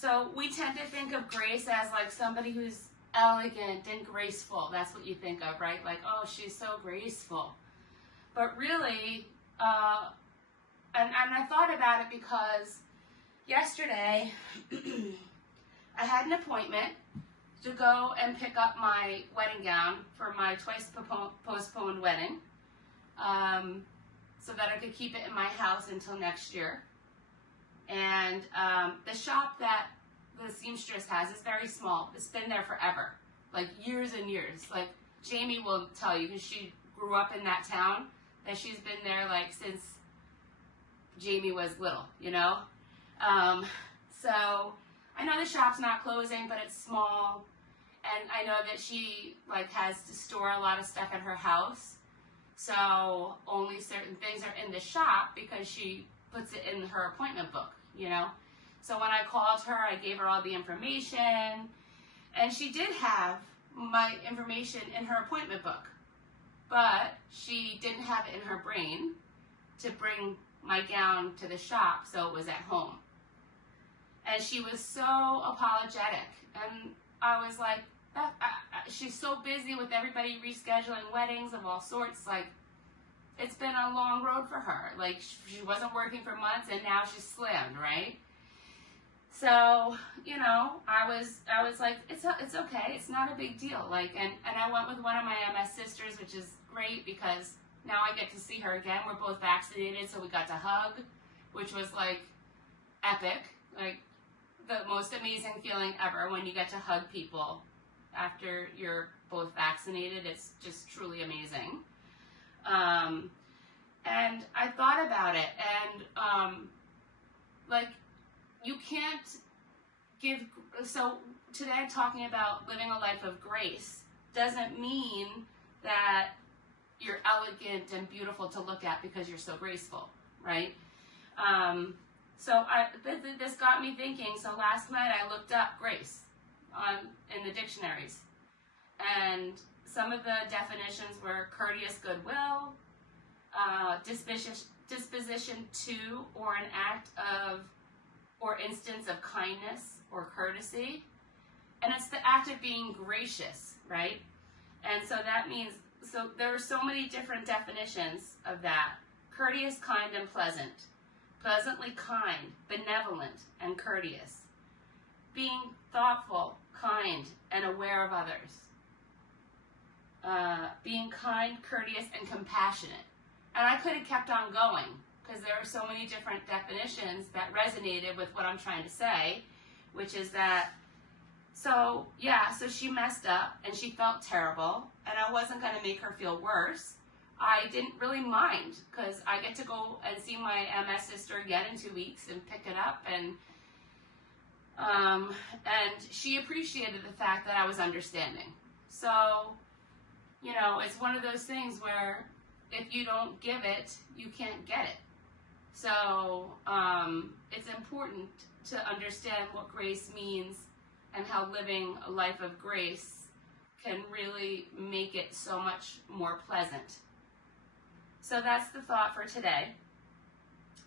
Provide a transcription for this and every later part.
So we tend to think of grace as like somebody who's elegant and graceful. That's what you think of, right? Like, oh, she's so graceful. But really, and I thought about it because yesterday I had an appointment to go and pick up my wedding gown for my twice postponed wedding, so that I could keep it in my house until next year. And the shop that the seamstress has is very small. It's been there forever, like years and years. Like Jamie will tell you, because she grew up in that town, that she's been there like since Jamie was little, you know? So I know the shop's not closing, but it's small. And I know that she like has to store a lot of stuff at her house. So only certain things are in the shop because she puts it in her appointment book, you know? So when I called her, I gave her all the information, and she did have my information in her appointment book, but she didn't have it in her brain to bring my gown to the shop, so it was at home. And she was so apologetic, and I was like, she's so busy with everybody rescheduling weddings of all sorts, like, it's been a long road for her. Like, she wasn't working for months, and now she's slammed, right? So, you know, I was like, it's okay, it's not a big deal. Like, and I went with one of my MS sisters, which is great because now I get to see her again. We're both vaccinated, so we got to hug, which was like epic, like the most amazing feeling ever when you get to hug people after you're both vaccinated. It's just truly amazing. And I thought about it, and like, you can't give, so today I'm talking about living a life of grace doesn't mean that you're elegant and beautiful to look at because you're so graceful, right? So this got me thinking. So last night I looked up grace in the dictionaries, and some of the definitions were courteous goodwill, disposition to or an act of or instance of kindness or courtesy. And it's the act of being gracious, right? And so that means, so there are so many different definitions of that. Courteous, kind, and pleasant. Pleasantly kind, benevolent, and courteous. Being thoughtful, kind, and aware of others. Being kind, courteous, and compassionate. And I could have kept on going, because there are so many different definitions that resonated with what I'm trying to say, which is that, so yeah, so she messed up and she felt terrible, and I wasn't going to make her feel worse. I didn't really mind, because I get to go and see my MS sister again in 2 weeks and pick it up, and she appreciated the fact that I was understanding. So, you know, it's one of those things where if you don't give it, you can't get it. So it's important to understand what grace means and how living a life of grace can really make it so much more pleasant. So that's the thought for today.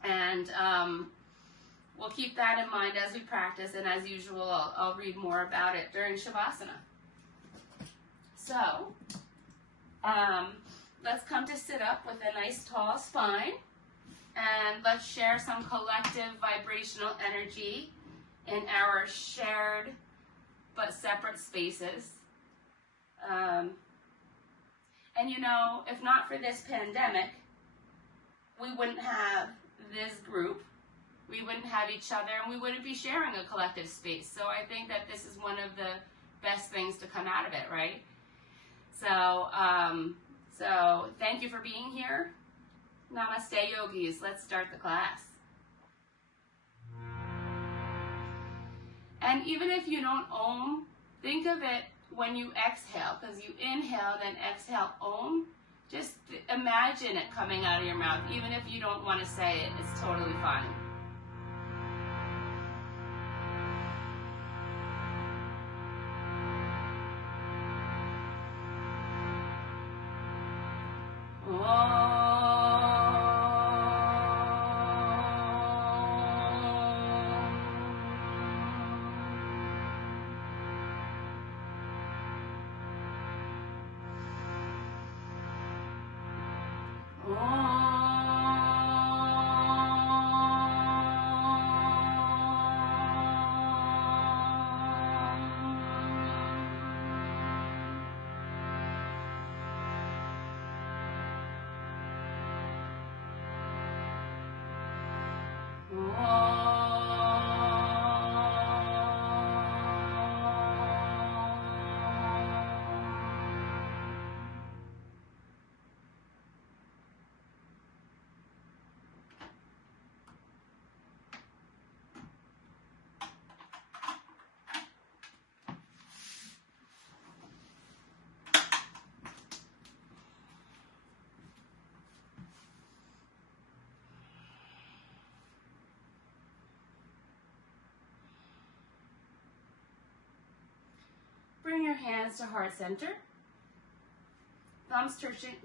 And we'll keep that in mind as we practice, and as usual, I'll read more about it during Shavasana. So let's come to sit up with a nice tall spine. And let's share some collective vibrational energy in our shared but separate spaces. And you know, if not for this pandemic, we wouldn't have this group, we wouldn't have each other, and we wouldn't be sharing a collective space. So I think that this is one of the best things to come out of it, right? So, so thank you for being here. Namaste, yogis. Let's start the class. And even if you don't Om, think of it when you exhale, because you inhale, then exhale Om. Just imagine it coming out of your mouth. Even if you don't want to say it, it's totally fine. Bring your hands to heart center. Thumbs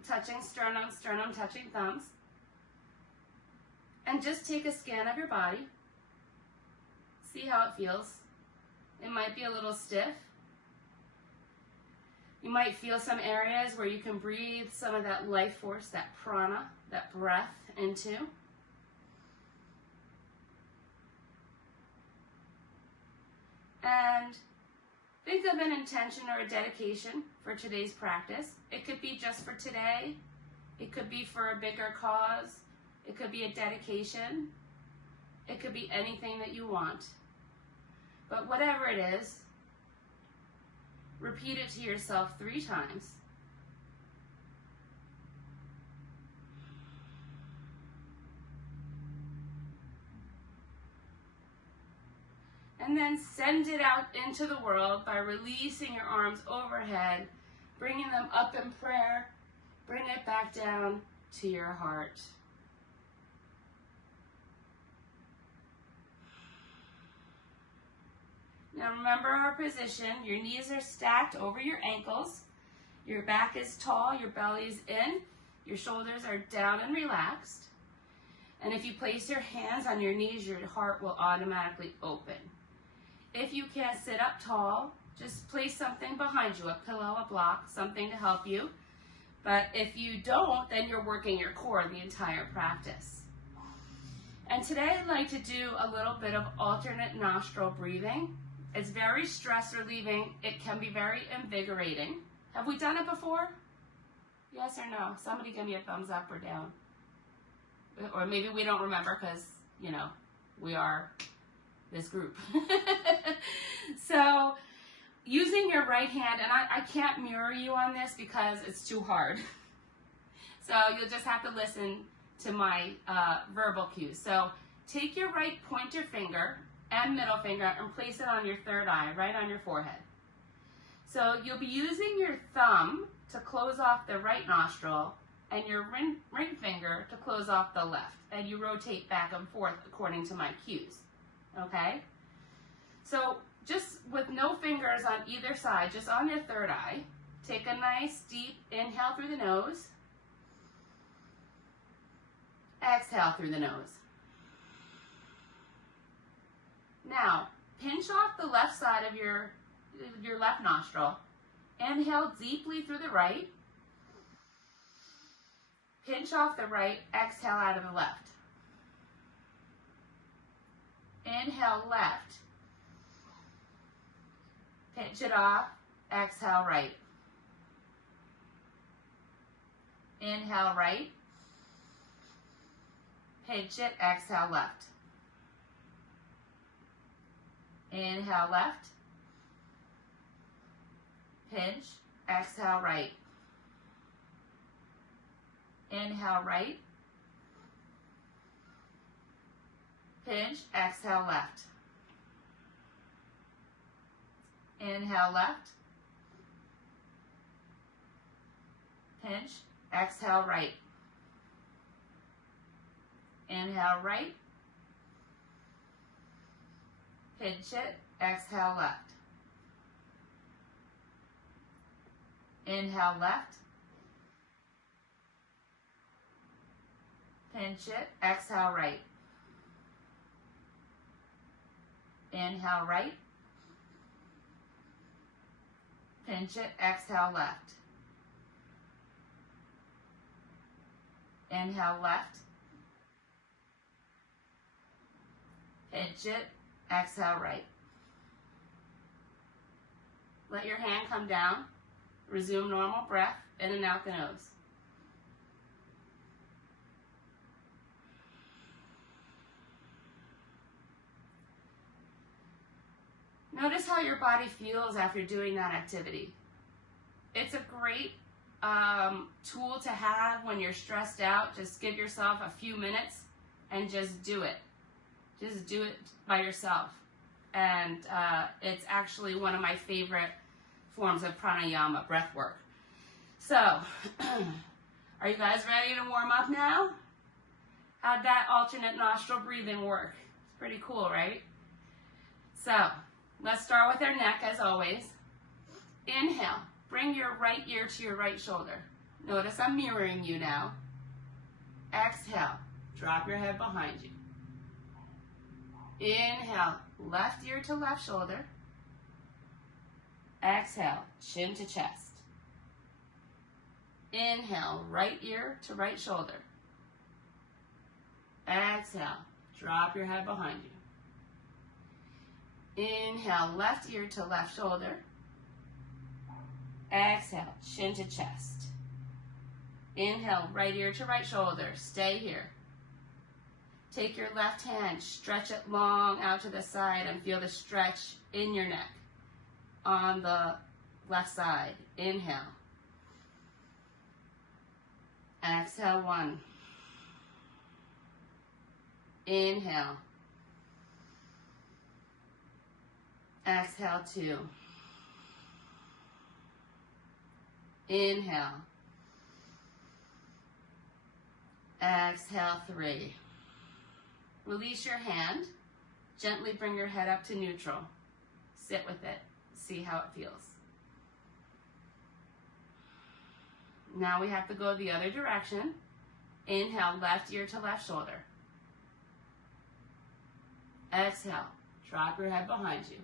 touching sternum, sternum touching thumbs. And just take a scan of your body. See how it feels. It might be a little stiff. You might feel some areas where you can breathe some of that life force, that prana, that breath into. And think of an intention or a dedication for today's practice. It could be just for today. It could be for a bigger cause. It could be a dedication. It could be anything that you want. But whatever it is, repeat it to yourself 3 times. And then send it out into the world by releasing your arms overhead, bringing them up in prayer, bring it back down to your heart. Now remember our position. Your knees are stacked over your ankles. Your back is tall, your belly is in, your shoulders are down and relaxed. And if you place your hands on your knees, your heart will automatically open. If you can't sit up tall, just place something behind you, a pillow, a block, something to help you. But if you don't, then you're working your core the entire practice. And today I'd like to do a little bit of alternate nostril breathing. It's very stress relieving. It can be very invigorating. Have we done it before? Yes or no? Somebody give me a thumbs up or down. Or maybe we don't remember because, you know, we are this group. So using your right hand, and I can't mirror you on this because it's too hard. So you'll just have to listen to my verbal cues. So take your right pointer finger and middle finger and place it on your third eye, right on your forehead. So you'll be using your thumb to close off the right nostril and your ring finger to close off the left. And you rotate back and forth according to my cues. Okay? So just with no fingers on either side, just on your third eye, take a nice deep inhale through the nose. Exhale through the nose. Now, pinch off the left side of your left nostril. Inhale deeply through the right. Pinch off the right, exhale out of the left. Inhale left. Pinch it off, exhale right. Inhale right. Pinch it, exhale left. Inhale left. Pinch, exhale right. Inhale right. Pinch, exhale left. Inhale left. Pinch, exhale right. Inhale right. Pinch it, exhale left. Inhale left. Pinch it, exhale right. Inhale right. Pinch it, exhale left. Inhale, left. Hinge it. Exhale, right. Let your hand come down. Resume normal breath. In and out the nose. Notice how your body feels after doing that activity. It's a great tool to have when you're stressed out. Just give yourself a few minutes and just do it. Just do it by yourself. And it's actually one of my favorite forms of pranayama, breath work. So, are you guys ready to warm up now? How'd that alternate nostril breathing work? It's pretty cool, right? So, let's start with our neck as always. Inhale. Bring your right ear to your right shoulder. Notice I'm mirroring you now. Exhale. Drop your head behind you. Inhale. Left ear to left shoulder. Exhale. Chin to chest. Inhale. Right ear to right shoulder. Exhale. Drop your head behind you. Inhale. Left ear to left shoulder. Exhale, chin to chest. Inhale, right ear to right shoulder. Stay here. Take your left hand, stretch it long out to the side and feel the stretch in your neck on the left side. Inhale. Exhale, 1. Inhale. Exhale, 2. Inhale. Exhale, 3. Release your hand. Gently bring your head up to neutral. Sit with it. See how it feels. Now we have to go the other direction. Inhale, left ear to left shoulder. Exhale, drop your head behind you.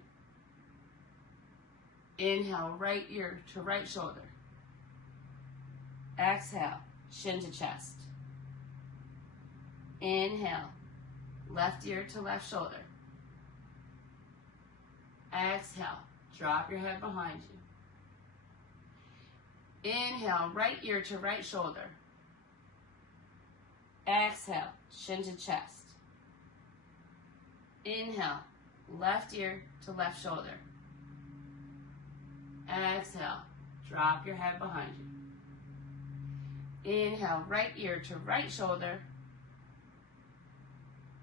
Inhale, right ear to right shoulder. Exhale, chin to chest. Inhale, left ear to left shoulder. Exhale, drop your head behind you. Inhale, right ear to right shoulder. Exhale, chin to chest. Inhale, left ear to left shoulder. Exhale, drop your head behind you. Inhale, right ear to right shoulder.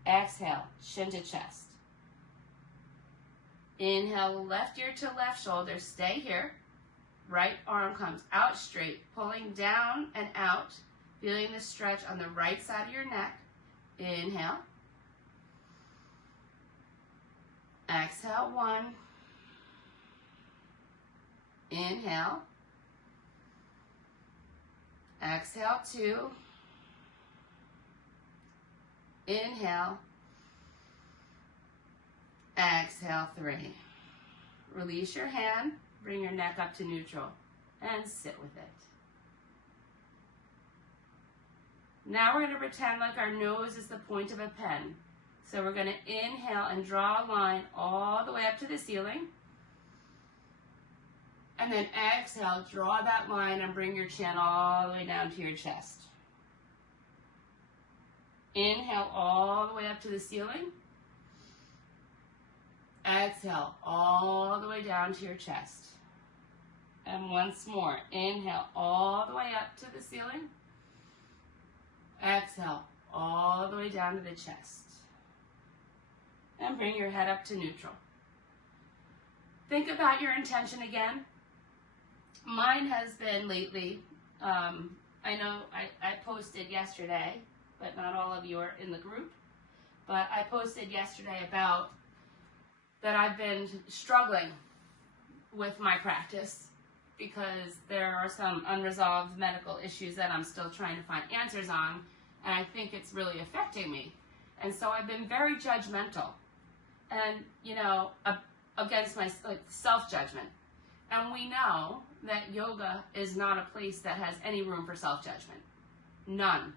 Exhale, chin to chest. Inhale, left ear to left shoulder. Stay here. Right arm comes out straight, pulling down and out, feeling the stretch on the right side of your neck. Inhale. Exhale, 1. Inhale. Exhale, 2. Inhale. Exhale, 3. Release your hand. Bring your neck up to neutral and sit with it. Now we're going to pretend like our nose is the point of a pen. So we're going to inhale and draw a line all the way up to the ceiling. And then exhale, draw that line and bring your chin all the way down to your chest. Inhale all the way up to the ceiling. Exhale all the way down to your chest. And once more, inhale all the way up to the ceiling. Exhale all the way down to the chest. And bring your head up to neutral. Think about your intention again. Mine has been lately, I know I posted yesterday, but not all of you are in the group, but I posted yesterday about that I've been struggling with my practice because there are some unresolved medical issues that I'm still trying to find answers on, and I think it's really affecting me. And so I've been very judgmental and, you know, against my self-judgment. And we know that yoga is not a place that has any room for self-judgment. None.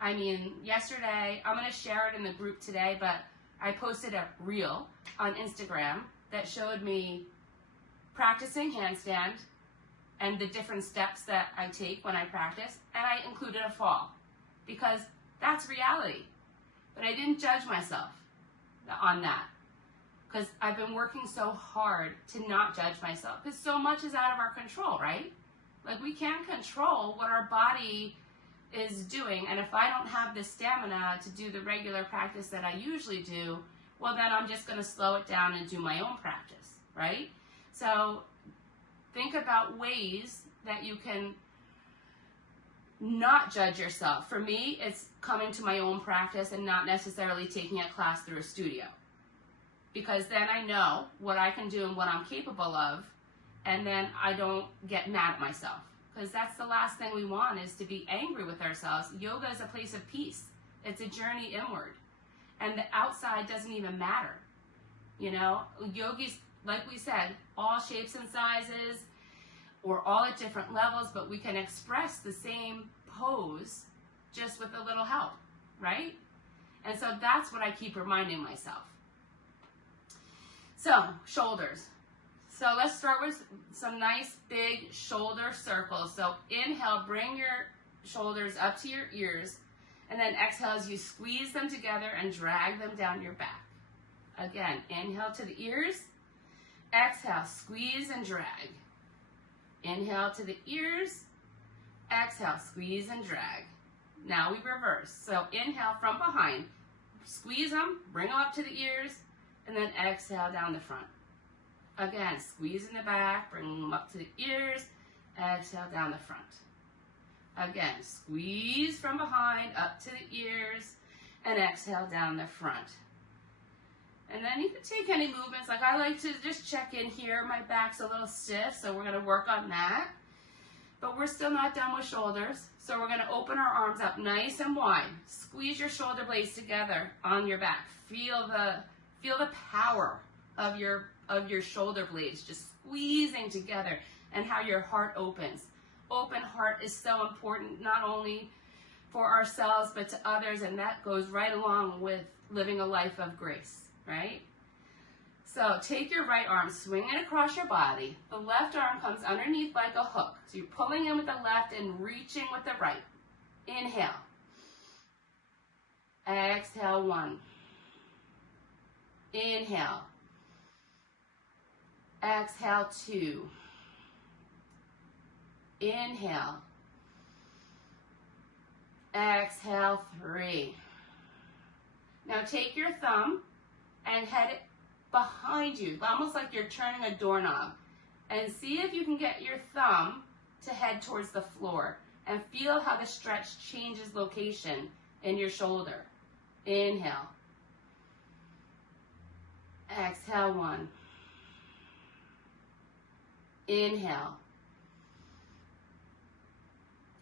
I mean, yesterday, I'm going to share it in the group today, but I posted a reel on Instagram that showed me practicing handstand and the different steps that I take when I practice, and I included a fall because that's reality. But I didn't judge myself on that because I've been working so hard to not judge myself because so much is out of our control, right? Like, we can't control what our body is doing, and if I don't have the stamina to do the regular practice that I usually do, well, then I'm just going to slow it down and do my own practice, right? So think about ways that you can not judge yourself. For me, it's coming to my own practice and not necessarily taking a class through a studio, because then I know what I can do and what I'm capable of, and then I don't get mad at myself, because that's the last thing we want, is to be angry with ourselves. Yoga is a place of peace. It's a journey inward, and the outside doesn't even matter. You know, yogis, like we said, all shapes and sizes, or all at different levels, but we can express the same pose just with a little help, right? And so that's what I keep reminding myself. So, shoulders. So let's start with some nice big shoulder circles. So inhale, bring your shoulders up to your ears, and then exhale as you squeeze them together and drag them down your back. Again, inhale to the ears, exhale, squeeze and drag. Inhale to the ears, exhale, squeeze and drag. Now we reverse. So inhale from behind, squeeze them, bring them up to the ears, and then exhale down the front. Again, squeeze in the back, bring them up to the ears, exhale down the front. Again, squeeze from behind, up to the ears, and exhale down the front. And then you can take any movements. Like, I like to just check in here. My back's a little stiff, so we're going to work on that. But we're still not done with shoulders. So we're going to open our arms up nice and wide. Squeeze your shoulder blades together on your back. Feel the power of your shoulder blades just squeezing together, and how your heart opens. Open heart is so important, not only for ourselves, but to others, and that goes right along with living a life of grace. Right? So take your right arm, swing it across your body. The left arm comes underneath like a hook. So you're pulling in with the left and reaching with the right. Inhale. Exhale, 1. Inhale. Exhale, 2. Inhale. Exhale, 3. Now take your thumb and head it behind you, almost like you're turning a doorknob. And see if you can get your thumb to head towards the floor, and feel how the stretch changes location in your shoulder. Inhale. Exhale, 1. Inhale.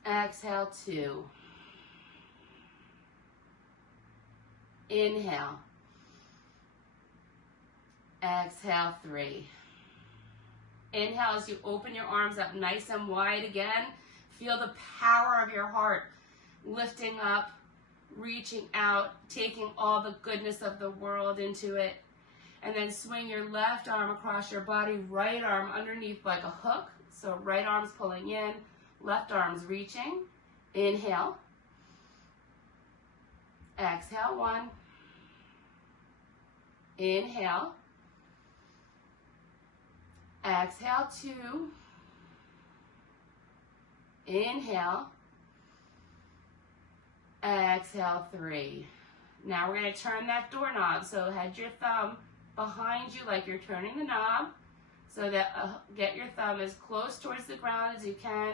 Exhale, 2. Inhale. Exhale, 3. Inhale as you open your arms up nice and wide again. Feel the power of your heart lifting up, reaching out, taking all the goodness of the world into it. And then swing your left arm across your body, right arm underneath like a hook. So right arm's pulling in, left arm's reaching. Inhale. Exhale, 1. Inhale. Exhale, 2. Inhale. Exhale, 3. Now we're going to turn that doorknob. So head your thumb behind you like you're turning the knob. So that get your thumb as close towards the ground as you can.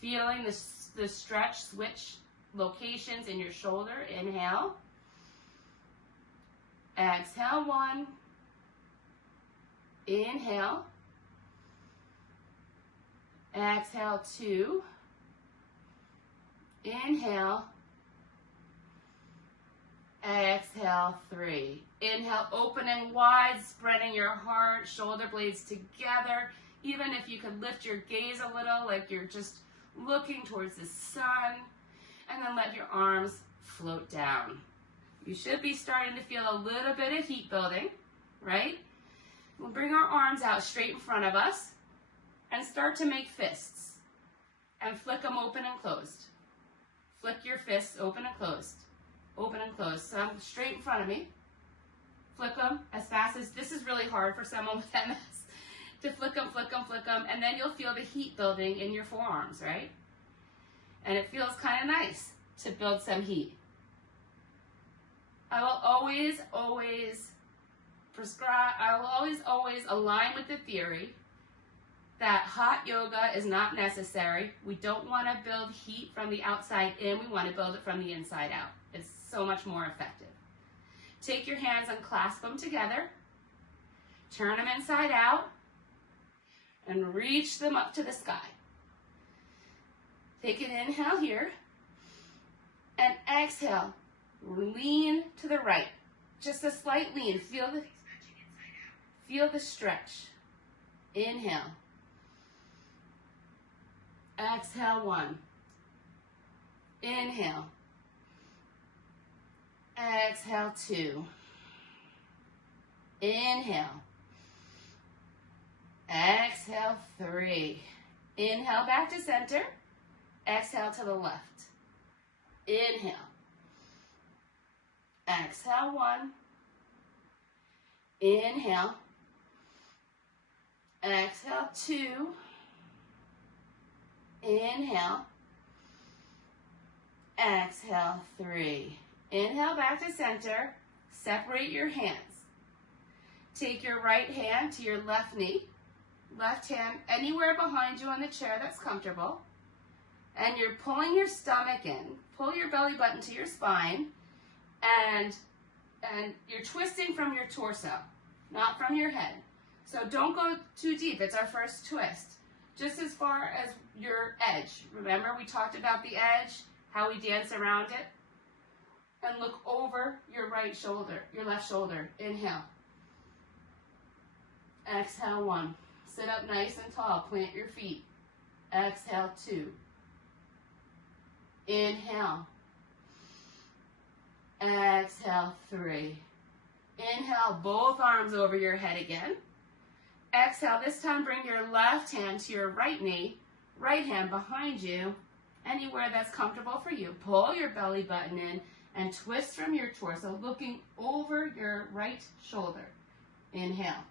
Feeling the stretch switch locations in your shoulder. Inhale. Exhale, 1. Inhale. Exhale, 2. Inhale. Exhale, 3. Inhale, opening wide, spreading your heart, shoulder blades together. Even if you could lift your gaze a little, like you're just looking towards the sun. and then let your arms float down. You should be starting to feel a little bit of heat building, right? We'll bring our arms out straight in front of us and start to make fists and flick them open and closed. Flick your fists open and closed, open and closed. So I'm straight in front of me. Flick them as fast as, this is really hard for someone with MS, to flick them, flick them, flick them, and then you'll feel the heat building in your forearms, right? And it feels kind of nice to build some heat. I will always align with the theory that hot yoga is not necessary. We don't want to build heat from the outside in, we want to build it from the inside out. It's so much more effective. Take your hands and clasp them together, turn them inside out, and reach them up to the sky. Take an inhale here, and exhale, lean to the right. Just a slight lean, feel the stretch. Inhale. Exhale, 1. Inhale. Exhale, 2. Inhale. Exhale, 3. Inhale back to center. Exhale to the left. Inhale. Exhale, 1. Inhale. Exhale, 2. Inhale. Exhale, 3. Inhale back to center. Separate your hands. Take your right hand to your left knee. Left hand anywhere behind you on the chair that's comfortable. And you're pulling your stomach in. Pull your belly button to your spine. And you're twisting from your torso, not from your head. So don't go too deep. It's our first twist. Just as far as your edge. Remember, we talked about the edge, how we dance around it. And look over your right shoulder, your left shoulder. Inhale. Exhale, 1. Sit up nice and tall. Plant your feet. Exhale, 2. Inhale. Exhale, 3. Inhale, both arms over your head again. Exhale, this time bring your left hand to your right knee, right hand behind you, anywhere that's comfortable for you. Pull your belly button in and twist from your torso, looking over your right shoulder. Inhale.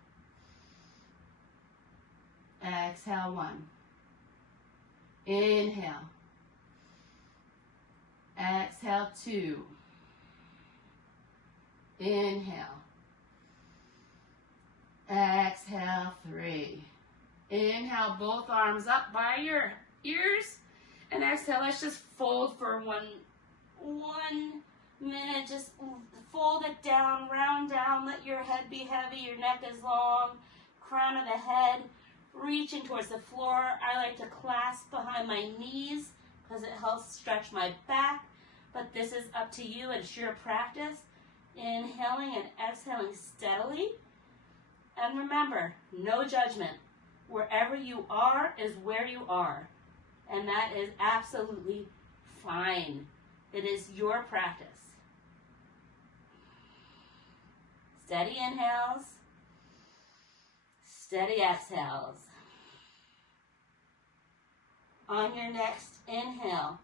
Exhale, 1. Inhale. Exhale, 2. Inhale. Exhale, 3. Inhale, both arms up by your ears. And exhale, let's just fold for one minute. Just fold it down, round down. Let your head be heavy. Your neck is long. Crown of the head reaching towards the floor. I like to clasp behind my knees because it helps stretch my back. But this is up to you. It's your practice. Inhaling and exhaling steadily. And remember, no judgment. Wherever you are is where you are. And that is absolutely fine. It is your practice. Steady inhales. Steady exhales. On your next inhale,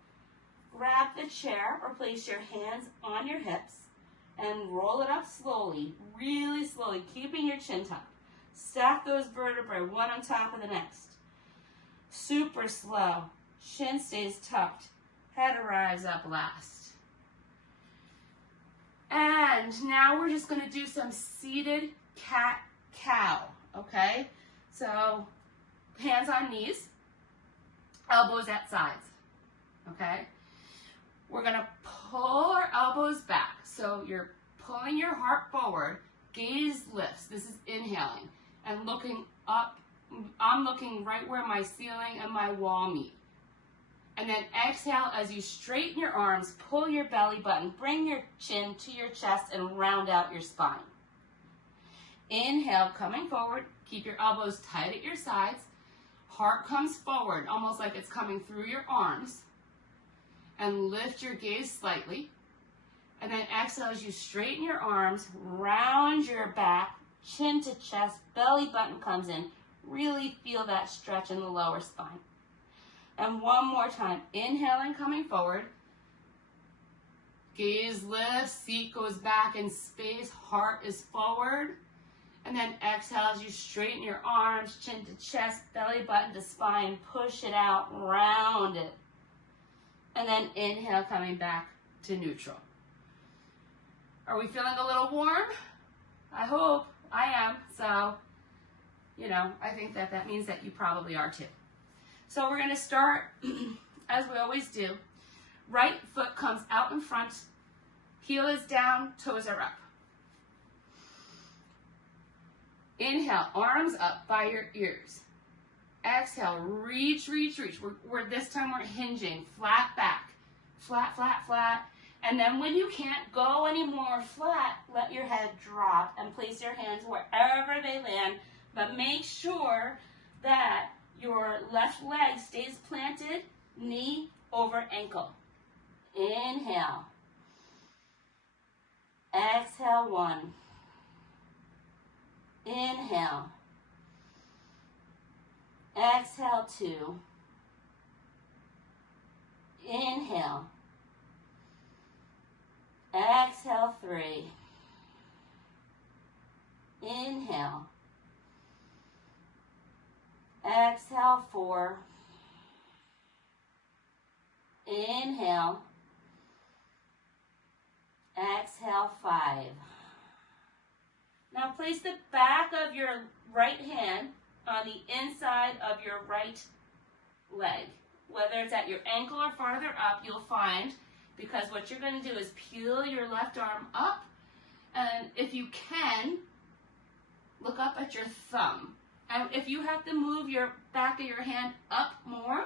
grab the chair or place your hands on your hips and roll it up slowly, really slowly, keeping your chin tucked. Stack those vertebrae one on top of the next. Super slow. Chin stays tucked. Head arrives up last. And now we're just going to do some seated cat-cow, okay? So hands on knees, elbows at sides, okay? We're going to pull our elbows back. So you're pulling your heart forward, gaze lifts. This is inhaling and looking up. I'm looking right where my ceiling and my wall meet. And then exhale as you straighten your arms, pull your belly button, bring your chin to your chest and round out your spine. Inhale, coming forward, keep your elbows tight at your sides. Heart comes forward, almost like it's coming through your arms. and lift your gaze slightly. And then exhale as you straighten your arms, round your back, chin to chest, belly button comes in. Really feel that stretch in the lower spine. And one more time, inhaling, coming forward. Gaze lifts, seat goes back in space, heart is forward. And then exhale as you straighten your arms, chin to chest, belly button to spine, push it out, round it. And then inhale, coming back to neutral. Are we feeling a little warm? I hope. I am. So, I think that means that you probably are too. So we're going to start, as we always do. Right foot comes out in front, heel is down, toes are up. Inhale, arms up by your ears. Exhale, reach, reach, reach. This time we're hinging, flat back, flat, flat, flat. And then when you can't go anymore flat, let your head drop and place your hands wherever they land. But make sure that your left leg stays planted, knee over ankle. Inhale. Exhale, 1. Inhale. Exhale, 2. Inhale. Exhale, 3. Inhale. Exhale, 4. Inhale. Exhale, 5. Now place the back of your right hand on the inside of your right leg. Whether it's at your ankle or farther up, you'll find, because what you're going to do is peel your left arm up, and if you can, look up at your thumb. And if you have to move your back of your hand up more,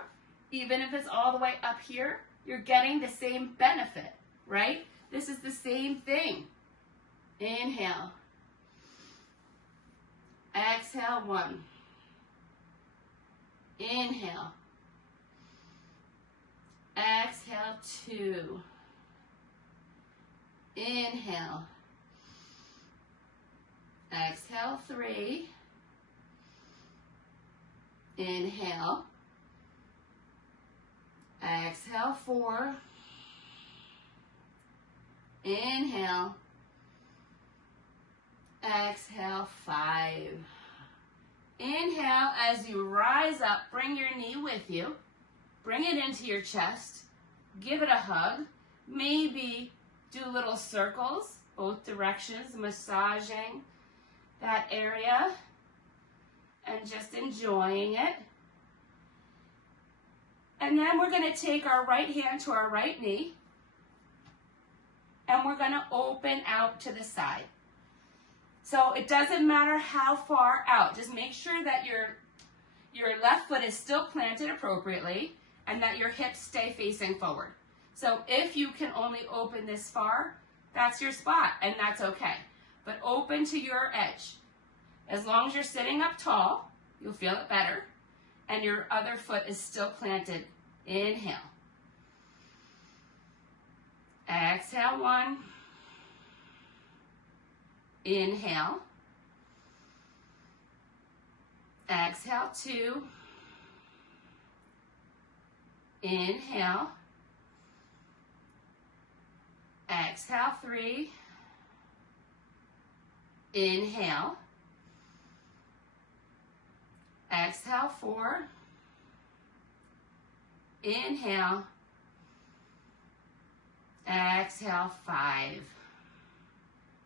even if it's all the way up here, you're getting the same benefit, right? This is the same thing. Inhale. Exhale, 1. Inhale. Exhale, 2. Inhale. Exhale, 3. Inhale. Exhale, 4. Inhale. Exhale, 5. Inhale as you rise up, bring your knee with you. Bring it into your chest. Give it a hug. Maybe do little circles, both directions, massaging that area and just enjoying it. And then we're going to take our right hand to our right knee and we're going to open out to the side. So it doesn't matter how far out. Just make sure that your left foot is still planted appropriately and that your hips stay facing forward. So if you can only open this far, that's your spot, and that's okay. But open to your edge. As long as you're sitting up tall, you'll feel it better, and your other foot is still planted. Inhale. Exhale, 1. Inhale. Exhale, 2. Inhale. Exhale, 3. Inhale. Exhale, 4. Inhale. Exhale, 5.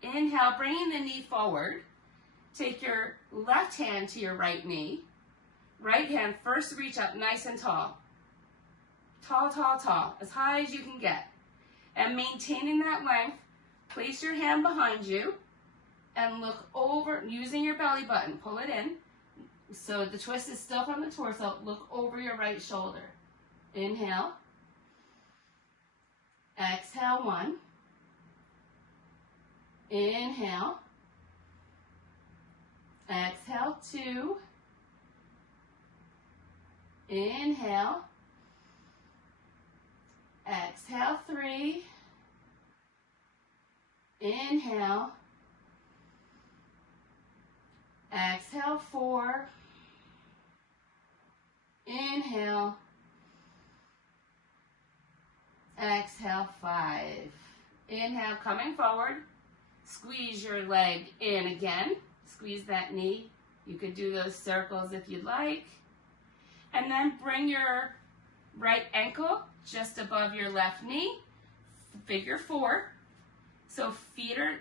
Inhale, bringing the knee forward. Take your left hand to your right knee. Right hand, first reach up nice and tall. Tall, tall, tall, as high as you can get. And maintaining that length, place your hand behind you and look over, using your belly button, pull it in. So the twist is still from the torso. Look over your right shoulder. Inhale. Exhale, 1. Inhale. Exhale, 2. Inhale. Exhale, 3. Inhale. Exhale, 4. Inhale. Exhale, 5. Inhale, coming forward. Squeeze your leg in again. Squeeze that knee. You could do those circles if you'd like. And then bring your right ankle just above your left knee. Figure 4. So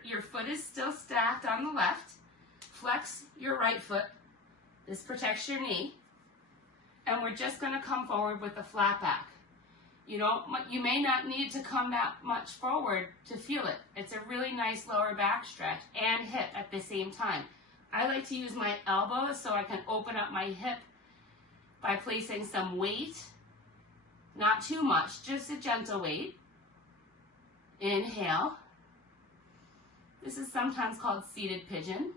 your foot is still stacked on the left. Flex your right foot. This protects your knee. And we're just going to come forward with the flat back. You may not need to come that much forward to feel it. It's a really nice lower back stretch and hip at the same time. I like to use my elbows so I can open up my hip by placing some weight. Not too much, just a gentle weight. Inhale. This is sometimes called seated pigeon.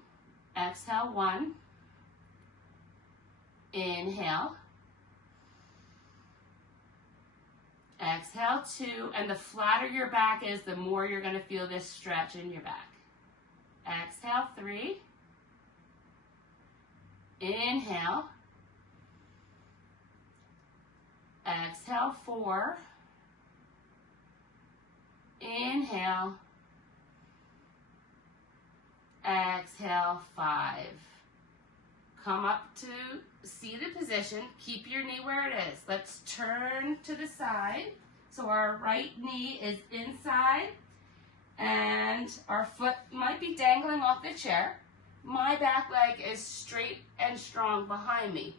Exhale, 1. Inhale. Exhale, 2. And the flatter your back is, the more you're going to feel this stretch in your back. Exhale, 3. Inhale. Exhale, 4. Inhale. Exhale, 5. Come up to seated position. Keep your knee where it is. Let's turn to the side. So our right knee is inside and our foot might be dangling off the chair. My back leg is straight and strong behind me.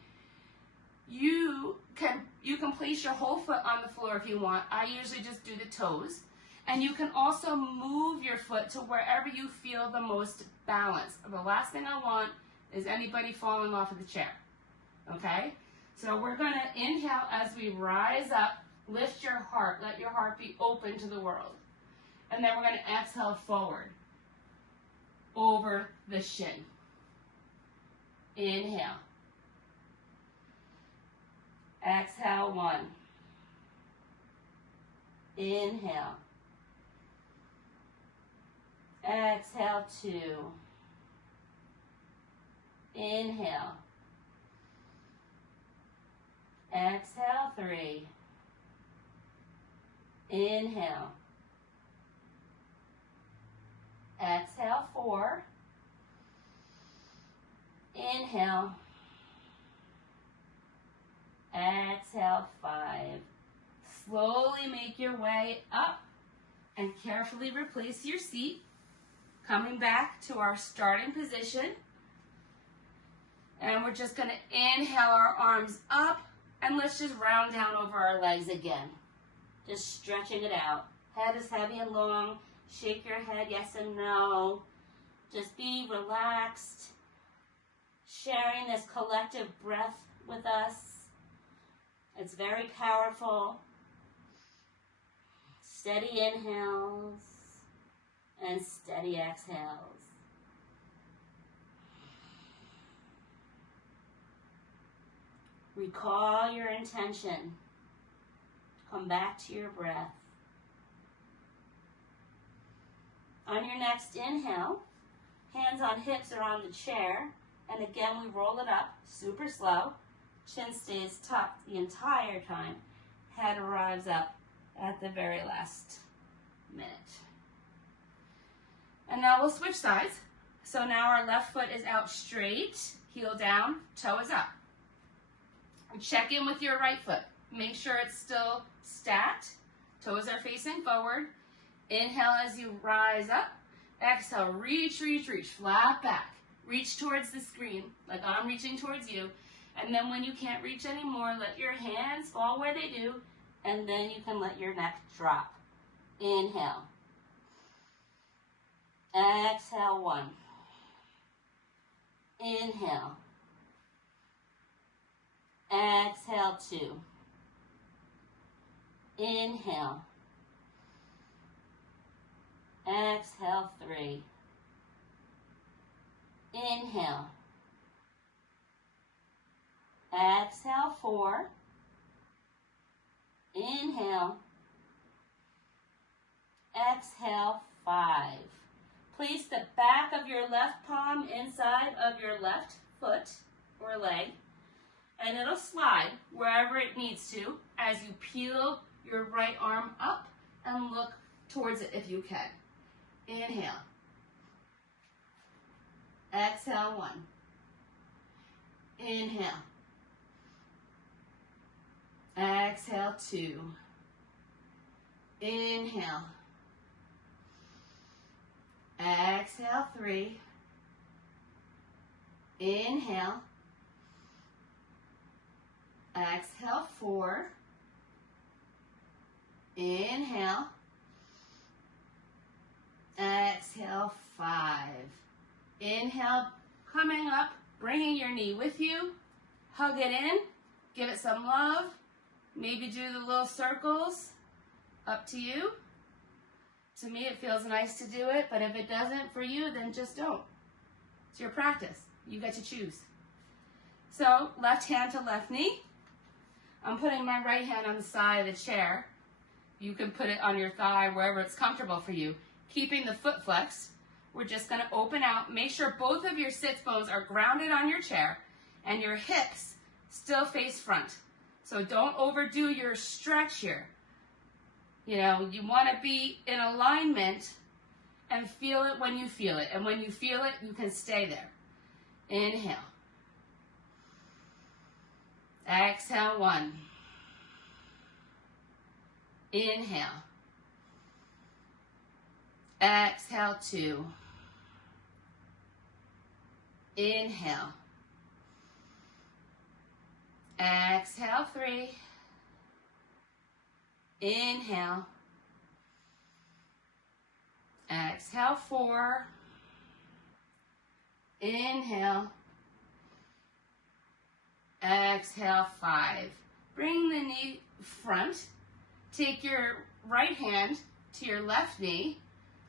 You can place your whole foot on the floor if you want. I usually just do the toes. And you can also move your foot to wherever you feel the most balance. The last thing I want is anybody falling off of the chair. Okay? So we're going to inhale as we rise up. Lift your heart. Let your heart be open to the world. And then we're going to exhale forward over the shin. Inhale. Exhale, 1. Inhale. Exhale, 2. Inhale. Exhale, 3. Inhale. Exhale, 4. Inhale. Exhale, 5. Slowly make your way up and carefully replace your seat. Coming back to our starting position. And we're just going to inhale our arms up and let's just round down over our legs again. Just stretching it out. Head is heavy and long. Shake your head yes and no. Just be relaxed. Sharing this collective breath with us. It's very powerful. Steady inhales and steady exhales. Recall your intention. Come back to your breath. On your next inhale, hands on hips or on the chair, and again we roll it up, super slow. Chin stays tucked the entire time. Head arrives up at the very last minute. And now we'll switch sides. So now our left foot is out straight, heel down, toe is up. Check in with your right foot. Make sure it's still stacked. Toes are facing forward. Inhale as you rise up. Exhale, reach, reach, reach, flat back. Reach towards the screen, like I'm reaching towards you. And then when you can't reach anymore, let your hands fall where they do, and then you can let your neck drop. Inhale. Exhale, 1. Inhale. Exhale, 2. Inhale. Exhale, 3. Inhale. Exhale, 4. Inhale. Exhale, 5. Place the back of your left palm inside of your left foot or leg, and it'll slide wherever it needs to as you peel your right arm up and look towards it if you can. Inhale. Exhale, 1. Inhale. Exhale, 2. Inhale. Exhale, 3. Inhale. Exhale, 4. Inhale. Exhale, 5. Inhale, coming up, bringing your knee with you. Hug it in. Give it some love. Maybe do the little circles. Up to you. To me, it feels nice to do it, but if it doesn't for you, then just don't. It's your practice. You get to choose. So, left hand to left knee. I'm putting my right hand on the side of the chair. You can put it on your thigh, wherever it's comfortable for you. Keeping the foot flexed. We're just going to open out. Make sure both of your sits bones are grounded on your chair and your hips still face front. So don't overdo your stretch here. You know, you want to be in alignment and feel it when you feel it. And when you feel it, you can stay there. Inhale. Exhale, 1. Inhale. Exhale, 2. Inhale. Exhale, 3. Inhale. Exhale, 4. Inhale. Exhale, 5. Bring the knee front. Take your right hand to your left knee.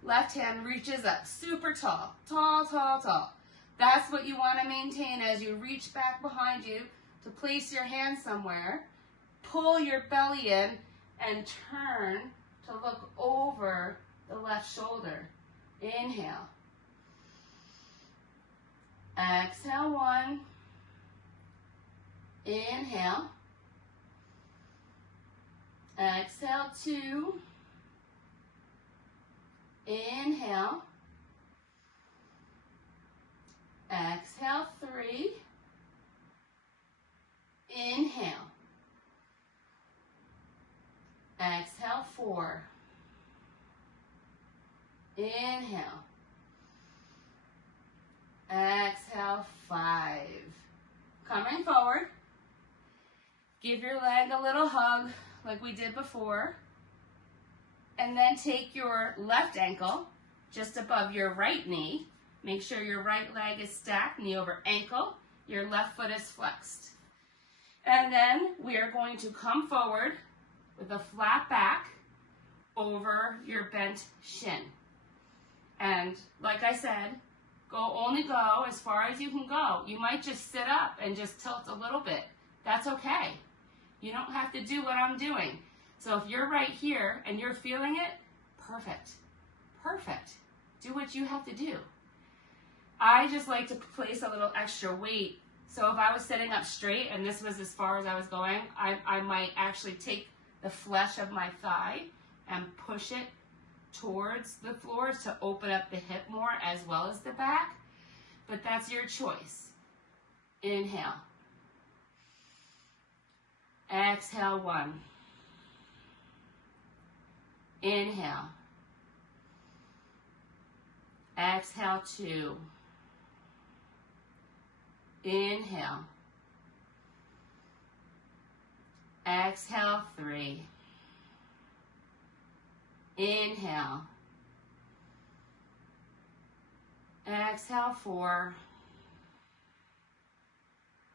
Left hand reaches up super tall. Tall, tall, tall. That's what you want to maintain as you reach back behind you to place your hand somewhere. Pull your belly in and turn to look over the left shoulder. Inhale. Exhale, 1. Inhale. Exhale, 2. Inhale. Exhale, 3. Inhale. Exhale, 4. Inhale. Exhale, 5. Coming forward. Give your leg a little hug like we did before. And then take your left ankle just above your right knee. Make sure your right leg is stacked, knee over ankle. Your left foot is flexed. And then we are going to come forward with a flat back over your bent shin. And like I said, only go as far as you can go. You might just sit up and just tilt a little bit. That's okay. You don't have to do what I'm doing. So if you're right here and you're feeling it, perfect. Perfect. Do what you have to do. I just like to place a little extra weight. So if I was sitting up straight and this was as far as I was going, I might actually take the flesh of my thigh and push it towards the floor to open up the hip more as well as the back. But that's your choice. Inhale. Exhale, 1. Inhale. Exhale, 2. Inhale. Exhale, 3. Inhale. Exhale, 4.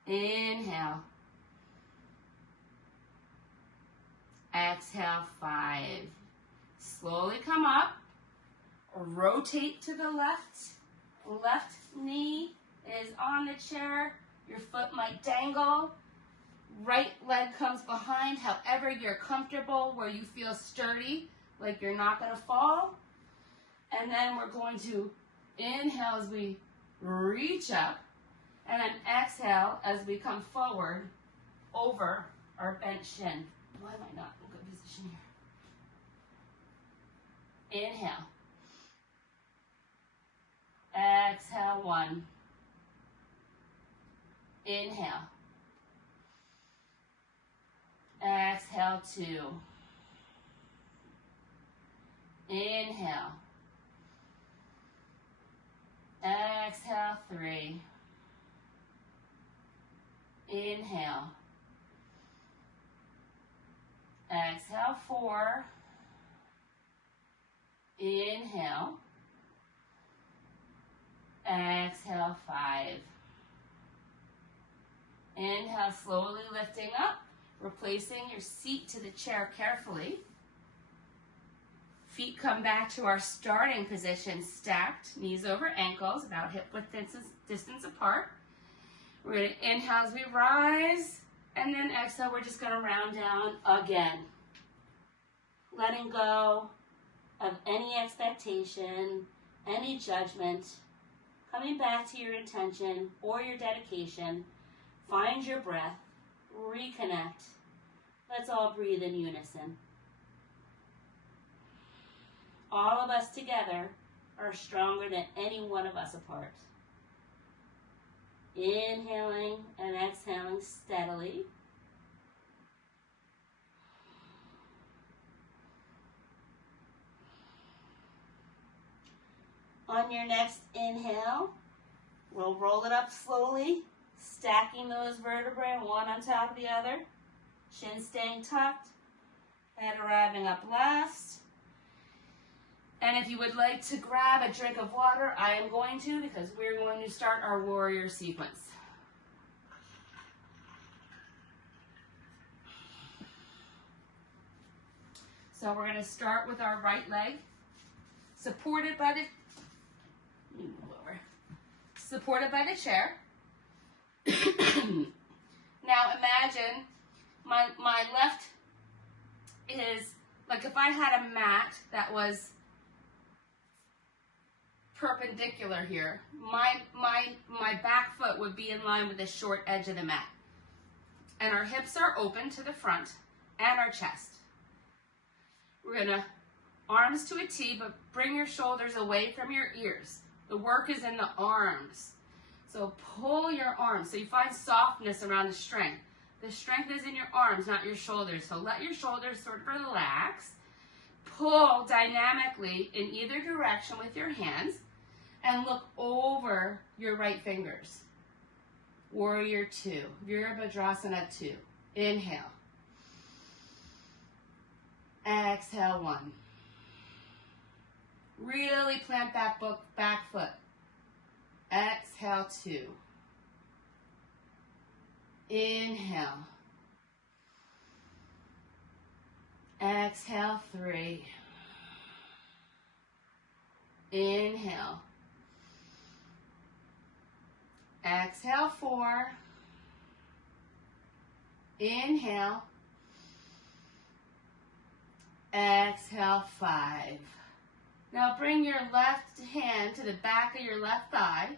Inhale. Exhale, 5. Slowly come up. Rotate to the left. Left knee is on the chair. Your foot might dangle. Right leg comes behind, however you're comfortable, where you feel sturdy, like you're not going to fall. And then we're going to inhale as we reach up, and then exhale as we come forward over our bent shin. Why am I not in a good position here? Inhale. Exhale, 1. Inhale. Exhale, 2. Inhale. Exhale, 3. Inhale. Exhale, 4. Inhale. Exhale, 5. Inhale, slowly lifting up, replacing your seat to the chair carefully. Feet come back to our starting position, stacked, knees over ankles, about hip width distance apart. We're going to inhale as we rise, and then exhale, we're just going to round down again. Letting go of any expectation, any judgment, coming back to your intention or your dedication. Find your breath, reconnect. Let's all breathe in unison. All of us together are stronger than any one of us apart. Inhaling and exhaling steadily. On your next inhale, we'll roll it up slowly, stacking those vertebrae one on top of the other. Chin staying tucked, head arriving up last. And if you would like to grab a drink of water, I am going to, because we're going to start our warrior sequence. So we're going to start with our right leg, supported by the chair. Now imagine my left is, like if I had a mat that was perpendicular here, my back foot would be in line with the short edge of the mat. And our hips are open to the front and our chest. We're gonna arms to a T, but bring your shoulders away from your ears. The work is in the arms. So pull your arms so you find softness around the strength. The strength is in your arms, not your shoulders. So let your shoulders sort of relax. Pull dynamically in either direction with your hands and look over your right fingers. Warrior 2, Virabhadrasana 2. Inhale. Exhale, 1. Really plant that back foot. Exhale, 2. Inhale. Exhale, 3. Inhale. Exhale, 4. Inhale. Exhale, 5. Now bring your left hand to the back of your left thigh.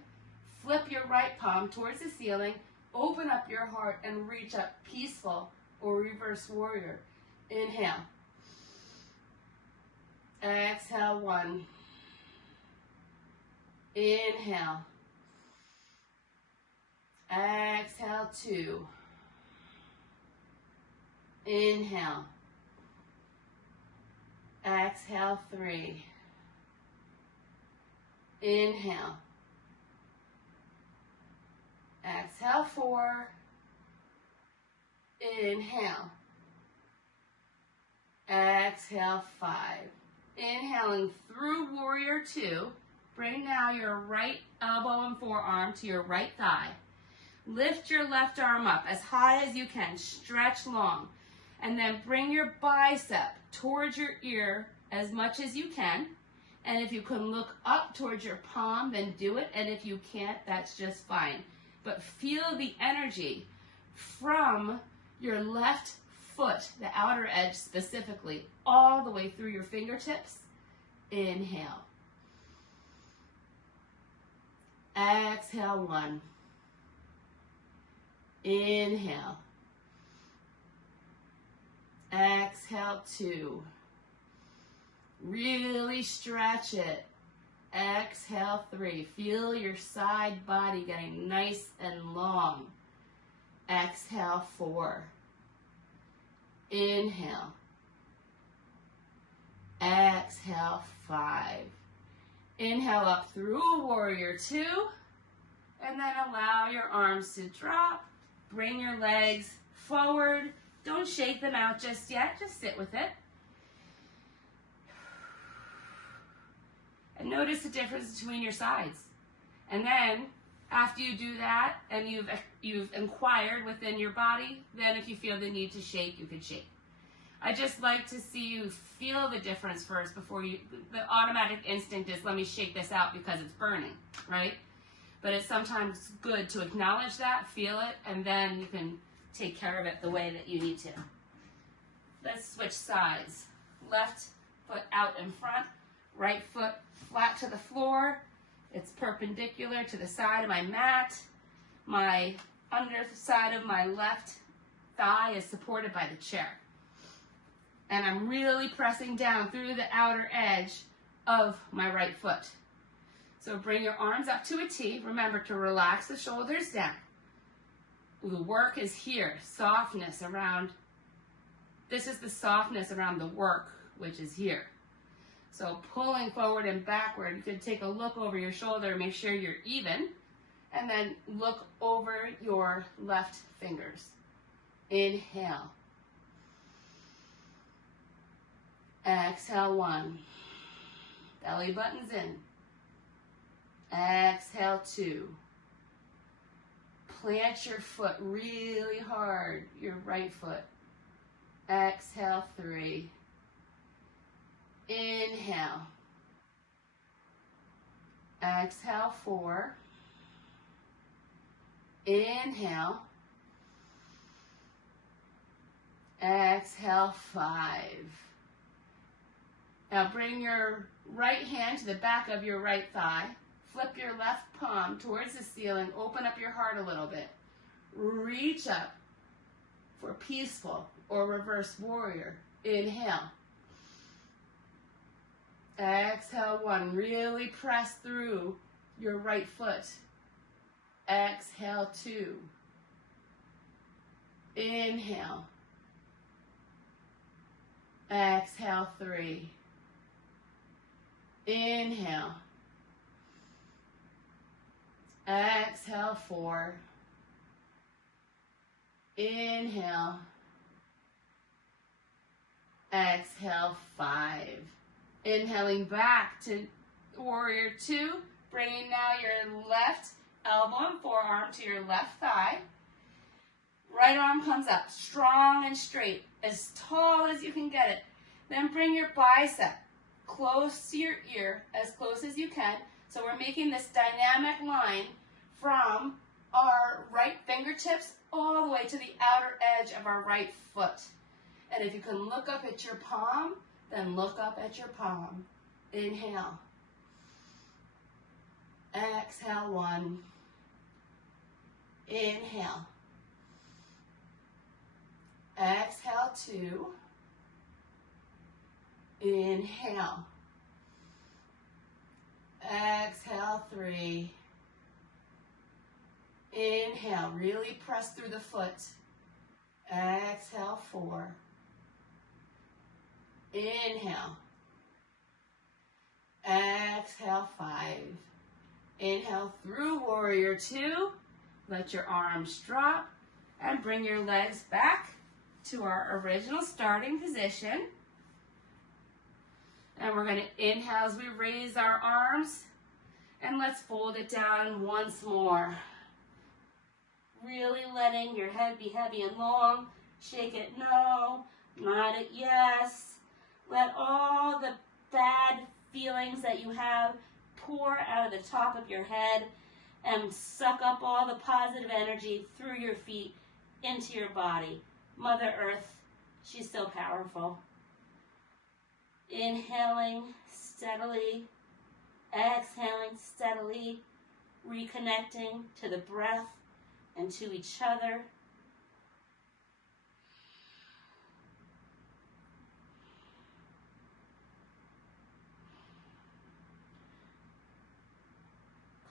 Flip your right palm towards the ceiling. Open up your heart and reach up, peaceful or reverse warrior. Inhale. Exhale, 1. Inhale. Exhale, 2. Inhale. Exhale, 3. Inhale. Exhale, 4. Inhale. Exhale, 5. Inhaling through warrior 2. Bring now your right elbow and forearm to your right thigh. Lift your left arm up as high as you can. Stretch long. And then bring your bicep towards your ear as much as you can. And if you can look up towards your palm, then do it. And if you can't, that's just fine. But feel the energy from your left foot, the outer edge specifically, all the way through your fingertips. Inhale. Exhale, 1. Inhale. Exhale, 2. Really stretch it. Exhale, 3. Feel your side body getting nice and long. Exhale, 4. Inhale. Exhale, 5. Inhale up through warrior 2. And then allow your arms to drop. Bring your legs forward. Don't shake them out just yet. Just sit with it. And notice the difference between your sides. And then, after you do that, and you've inquired within your body, then if you feel the need to shake, you can shake. I just like to see you feel the difference first before you, the automatic instinct is, let me shake this out because it's burning, right? But it's sometimes good to acknowledge that, feel it, and then you can take care of it the way that you need to. Let's switch sides. Left foot out in front, right foot flat to the floor. It's perpendicular to the side of my mat. My underside of my left thigh is supported by the chair. And I'm really pressing down through the outer edge of my right foot. So bring your arms up to a T. Remember to relax the shoulders down. The work is here, softness around, this is the softness around the work, which is here. So pulling forward and backward, you could take a look over your shoulder, make sure you're even, and then look over your left fingers. Inhale. Exhale, 1. Belly button's in. Exhale, 2. Plant your foot really hard, your right foot. Exhale, 3. Inhale. Exhale, 4. Inhale. Exhale, 5. Now bring your right hand to the back of your right thigh. Flip your left palm towards the ceiling. Open up your heart a little bit. Reach up for peaceful or reverse warrior. Inhale. Exhale, 1. Really press through your right foot. Exhale, 2. Inhale. Exhale, 3. Inhale. Exhale, 4. Inhale. Exhale, 5. Inhaling back to warrior 2. Bringing now your left elbow and forearm to your left thigh. Right arm comes up, strong and straight, as tall as you can get it. Then bring your bicep close to your ear, as close as you can. So we're making this dynamic line from our right fingertips all the way to the outer edge of our right foot. And if you can look up at your palm, then look up at your palm. Inhale. Exhale, 1. Inhale. Exhale, 2. Inhale. Exhale, 3. Inhale, really press through the foot. Exhale, 4. Inhale. Exhale, 5. Inhale through warrior 2. Let your arms drop and bring your legs back to our original starting position. And we're going to inhale as we raise our arms, and let's fold it down once more. Really letting your head be heavy and long. Shake it no, nod it yes. Let all the bad feelings that you have pour out of the top of your head and suck up all the positive energy through your feet into your body. Mother Earth, She's so powerful. Inhaling steadily, exhaling steadily, reconnecting to the breath and to each other.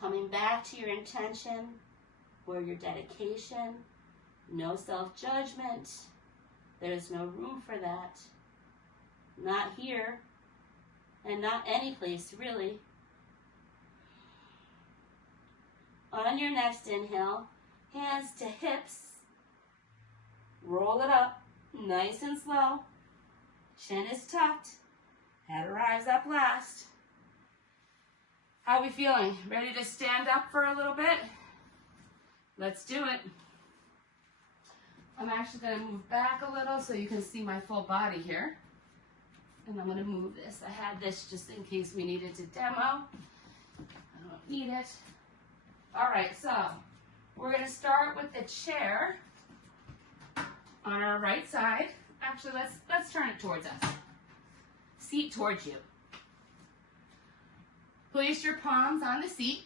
Coming back to your intention or your dedication. No self-judgment. There's no room for that. Not here, and not any place, really. On your next inhale, hands to hips. Roll it up, nice and slow. Chin is tucked. Head arrives up last. How are we feeling? Ready to stand up for a little bit? Let's do it. I'm actually going to move back a little so you can see my full body here. And I'm going to move this. I had this just in case we needed to demo. I don't need it. All right, so we're going to start with the chair on our right side. Actually, let's turn it towards us. Seat towards you. Place your palms on the seat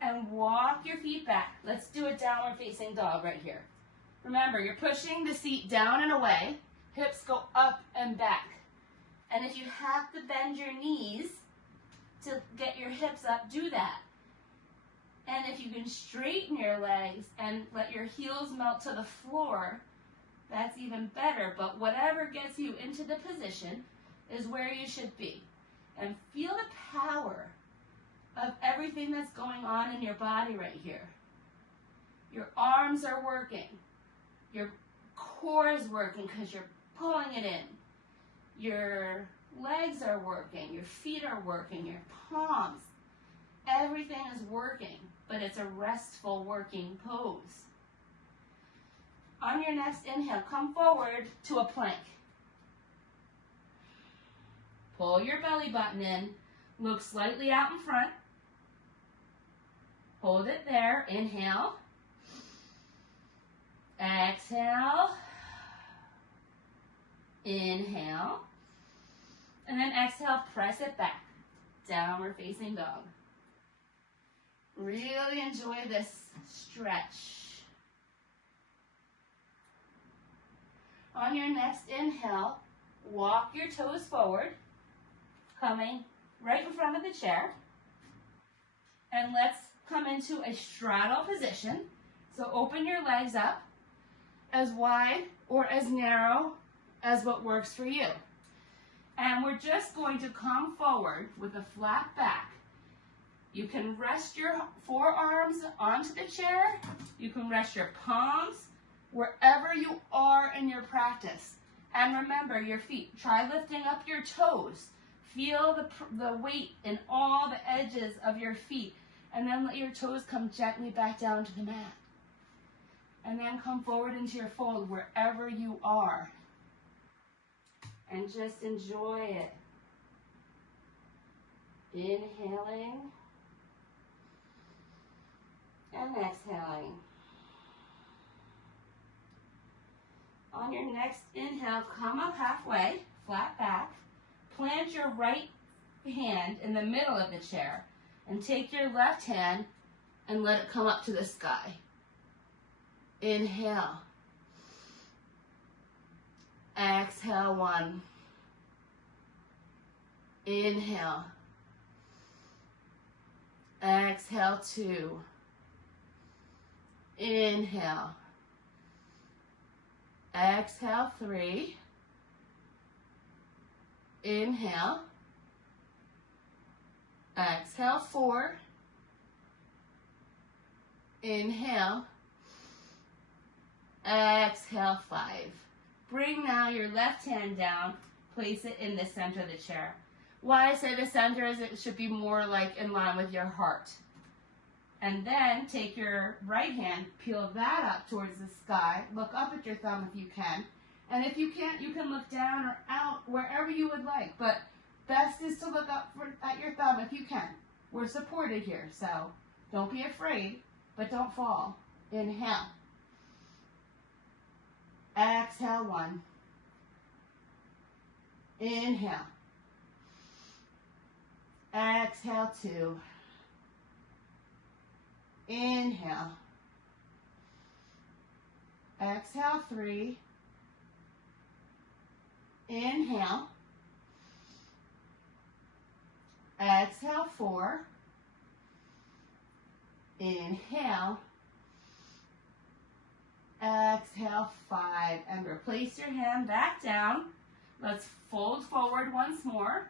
and walk your feet back. Let's do a downward facing dog right here. Remember, you're pushing the seat down and away. Hips go up and back. And if you have to bend your knees to get your hips up, do that. And if you can straighten your legs and let your heels melt to the floor, that's even better. But whatever gets you into the position is where you should be. And feel the power of everything that's going on in your body right here. Your arms are working. Your core is working because you're pulling it in. Your legs are working. Your feet are working. Your palms. Everything is working, but it's a restful working pose. On your next inhale, come forward to a plank. Pull your belly button in. Look slightly out in front. Hold it there. Inhale. Exhale. Inhale. And then exhale, press it back. Downward facing dog. Really enjoy this stretch. On your next inhale, walk your toes forward, coming right in front of the chair. And let's come into a straddle position. So open your legs up as wide or as narrow as what works for you. And we're just going to come forward with a flat back. You can rest your forearms onto the chair. You can rest your palms wherever you are in your practice. And remember your feet. Try lifting up your toes. Feel the weight in all the edges of your feet. And then let your toes come gently back down to the mat. And then come forward into your fold wherever you are. And just enjoy it. Inhaling and exhaling. On your next inhale, come up halfway, flat back. Plant your right hand in the middle of the chair and take your left hand and let it come up to the sky. Inhale. Exhale, 1. Inhale. Exhale, 2. Inhale. Exhale, 3. Inhale. Exhale, 4. Inhale. Exhale, 5. Bring now your left hand down. Place it in the center of the chair. Why I say the center is it should be more like in line with your heart. And then take your right hand, peel that up towards the sky. Look up at your thumb if you can. And if you can't, you can look down or out, wherever you would like. But best is to look up at your thumb if you can. We're supported here, so don't be afraid, but don't fall. Inhale. Exhale, 1. Inhale. Exhale, 2. Inhale. Exhale, 3. Inhale. Exhale, 4. Inhale. Exhale, 5. And replace your hand back down. Let's fold forward once more.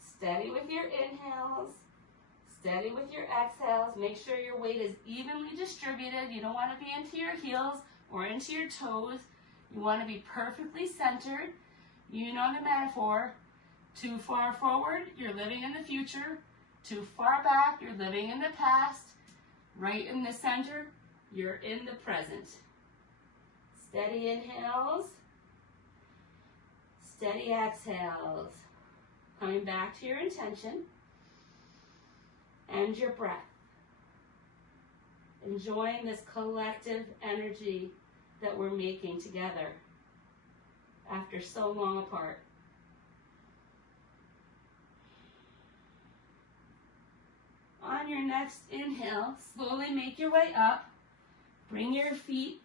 Steady with your inhales. Steady with your exhales. Make sure your weight is evenly distributed. You don't want to be into your heels or into your toes. You want to be perfectly centered. You know the metaphor. Too far forward, you're living in the future. Too far back, you're living in the past. Right in the center, you're in the present. Steady inhales. Steady exhales. Coming back to your intention and your breath. Enjoying this collective energy that we're making together after so long apart. On your next inhale, slowly make your way up. Bring your feet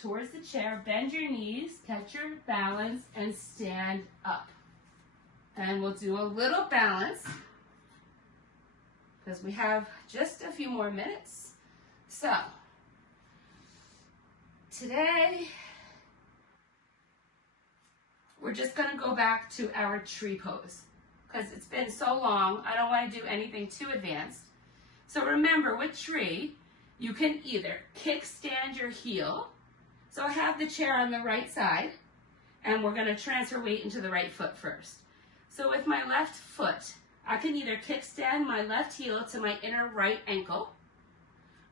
towards the chair, bend your knees, catch your balance, and stand up. And we'll do a little balance because we have just a few more minutes. So, today, we're just going to go back to our tree pose because it's been so long. I don't want to do anything too advanced. So remember, with tree, you can either kickstand your heel. So I have the chair on the right side, and we're going to transfer weight into the right foot first. So with my left foot, I can either kickstand my left heel to my inner right ankle.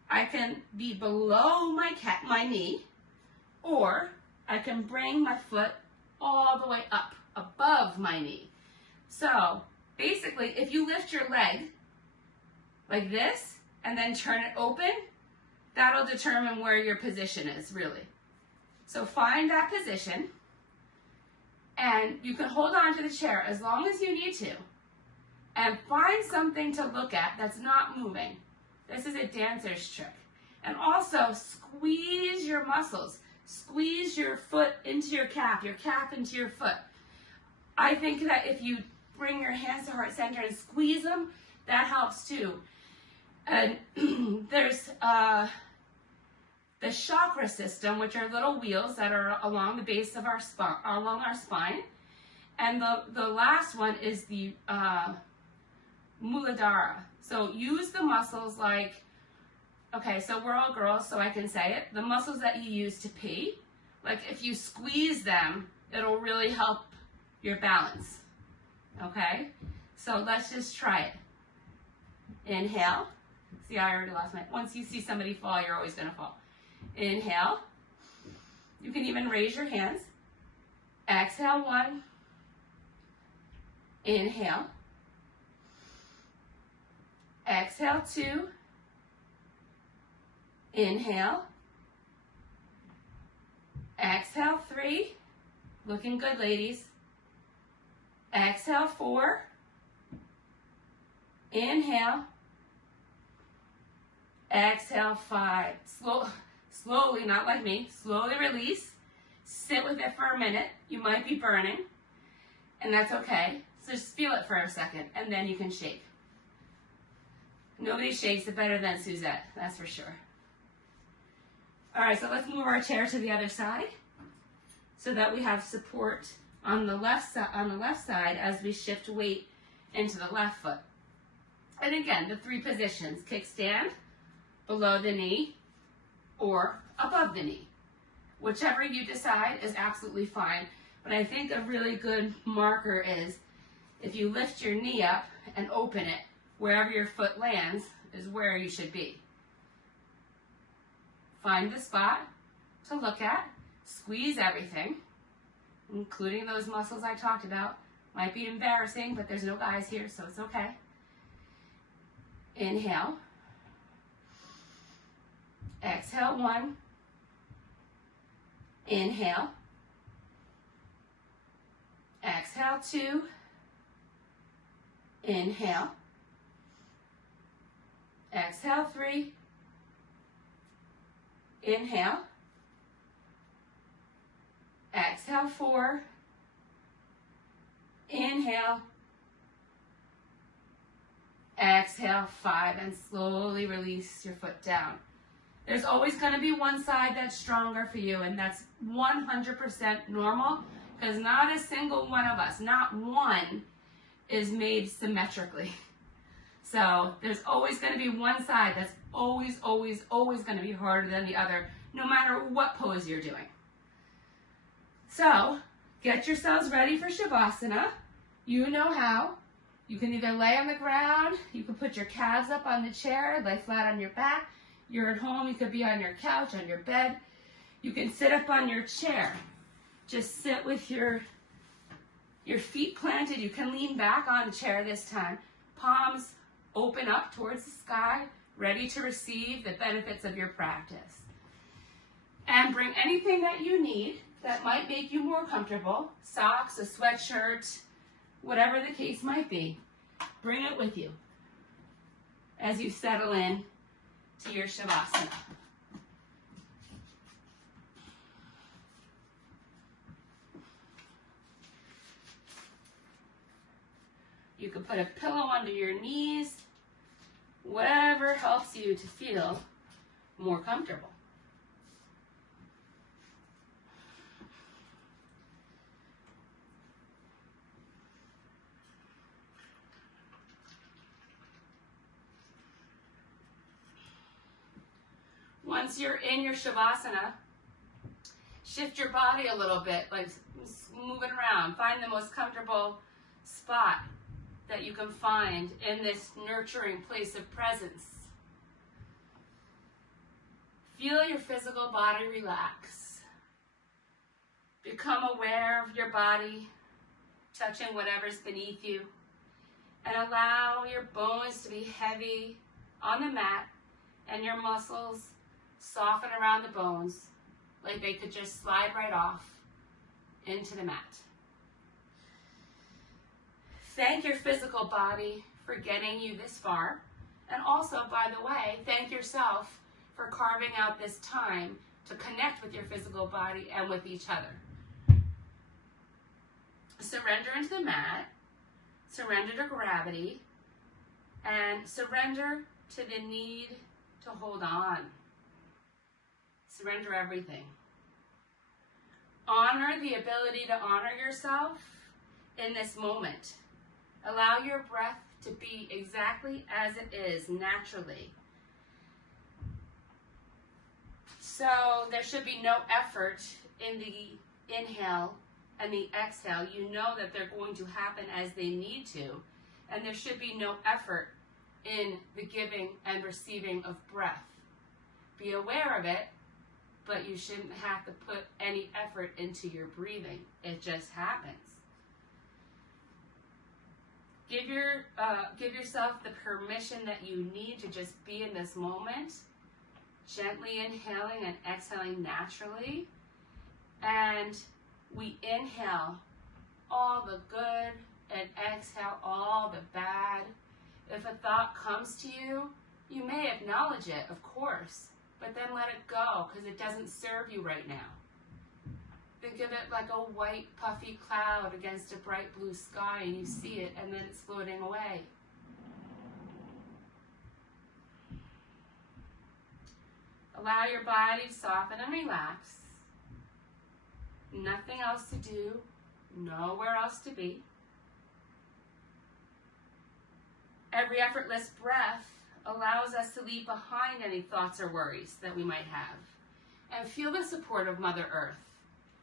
I can be below my knee, or I can bring my foot all the way up above my knee. So basically, if you lift your leg like this and then turn it open, that'll determine where your position is, really. So find that position, and you can hold on to the chair as long as you need to, and find something to look at that's not moving. This is a dancer's trick. And also squeeze your muscles. Squeeze your foot into your calf into your foot. I think that if you bring your hands to heart center and squeeze them, that helps too. And there's the chakra system, which are little wheels that are along the base of our spine. And the last one is the Muladhara. So use the muscles like, okay, so we're all girls, so I can say it. The muscles that you use to pee, like if you squeeze them, it'll really help your balance. Okay? So let's just try it. Inhale. See, I already lost my, once you see somebody fall, you're always going to fall. Inhale. You can even raise your hands. Exhale, 1. Inhale. Exhale, 2. Inhale. Exhale, 3. Looking good, ladies. Exhale, 4. Inhale. Exhale, 5. Slowly, not like me, slowly release. Sit with it for a minute. You might be burning, and that's okay. So just feel it for a second, and then you can shake. Nobody shakes it better than Suzette, that's for sure. All right, so let's move our chair to the other side so that we have support on the left side as we shift weight into the left foot. And again, the 3 positions: kickstand, below the knee, or above the knee. Whichever you decide is absolutely fine. But I think a really good marker is if you lift your knee up and open it, wherever your foot lands is where you should be. Find the spot to look at, squeeze everything, including those muscles I talked about. Might be embarrassing, but there's no guys here, so it's okay. Inhale. Exhale, 1. Inhale. Exhale, 2. Inhale. Exhale, 3. Inhale. Exhale, 4. Inhale. Exhale, 5, and slowly release your foot down. There's always going to be one side that's stronger for you, and that's 100% normal, because not a single one of us, not one, is made symmetrically. So there's always going to be one side that's always going to be harder than the other, no matter what pose you're doing. So get yourselves ready for Shavasana. You know how. You can either lay on the ground, you can put your calves up on the chair, lay flat on your back. You're at home, you could be on your couch, on your bed. You can sit up on your chair. Just sit with your feet planted. You can lean back on the chair this time. Palms open up towards the sky, ready to receive the benefits of your practice. And bring anything that you need that might make you more comfortable, socks, a sweatshirt, whatever the case might be. Bring it with you as you settle in to your Shavasana. You can put a pillow under your knees, whatever helps you to feel more comfortable. Once you're in your Shavasana, shift your body a little bit, like move it around. Find the most comfortable spot that you can find in this nurturing place of presence. Feel your physical body relax. Become aware of your body, touching whatever's beneath you, and allow your bones to be heavy on the mat and your muscles soften around the bones like they could just slide right off into the mat. Thank your physical body for getting you this far. And also, by the way, thank yourself for carving out this time to connect with your physical body and with each other. Surrender into the mat, surrender to gravity, and surrender to the need to hold on. Surrender everything. Honor the ability to honor yourself in this moment. Allow your breath to be exactly as it is, naturally. So there should be no effort in the inhale and the exhale. You know that they're going to happen as they need to. And there should be no effort in the giving and receiving of breath. Be aware of it, but you shouldn't have to put any effort into your breathing. It just happens. Give yourself the permission that you need to just be in this moment, gently inhaling and exhaling naturally. And we inhale all the good and exhale all the bad. If a thought comes to you, you may acknowledge it, of course, but then let it go because it doesn't serve you right now. Think of it like a white puffy cloud against a bright blue sky, and you see it and then it's floating away. Allow your body to soften and relax. Nothing else to do, nowhere else to be. Every effortless breath allows us to leave behind any thoughts or worries that we might have and feel the support of Mother Earth.